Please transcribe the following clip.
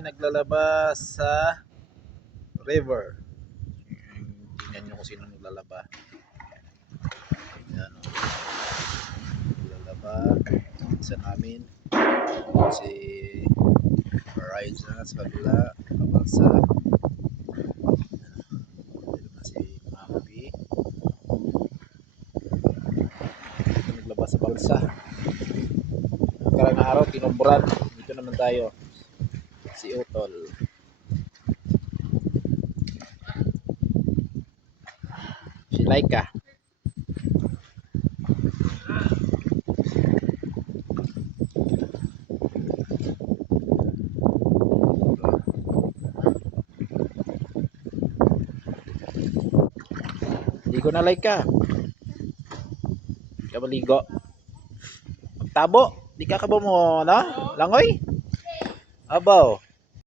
naglalaba sa river. Tingnan nyo kung sino naglalaba. Ayan, naglalaba. Isa namin. Si Ryza sa kabila. Kabalsa. Dito si Mami. Dito naglaba sa balsa. Karang araw, tinumburan. Dito naman tayo. Si Utol. Si Laika. Ligo na Laika. Kabaligo. Magtabo. Di ka kabo mo, no? Langoy? Abaw.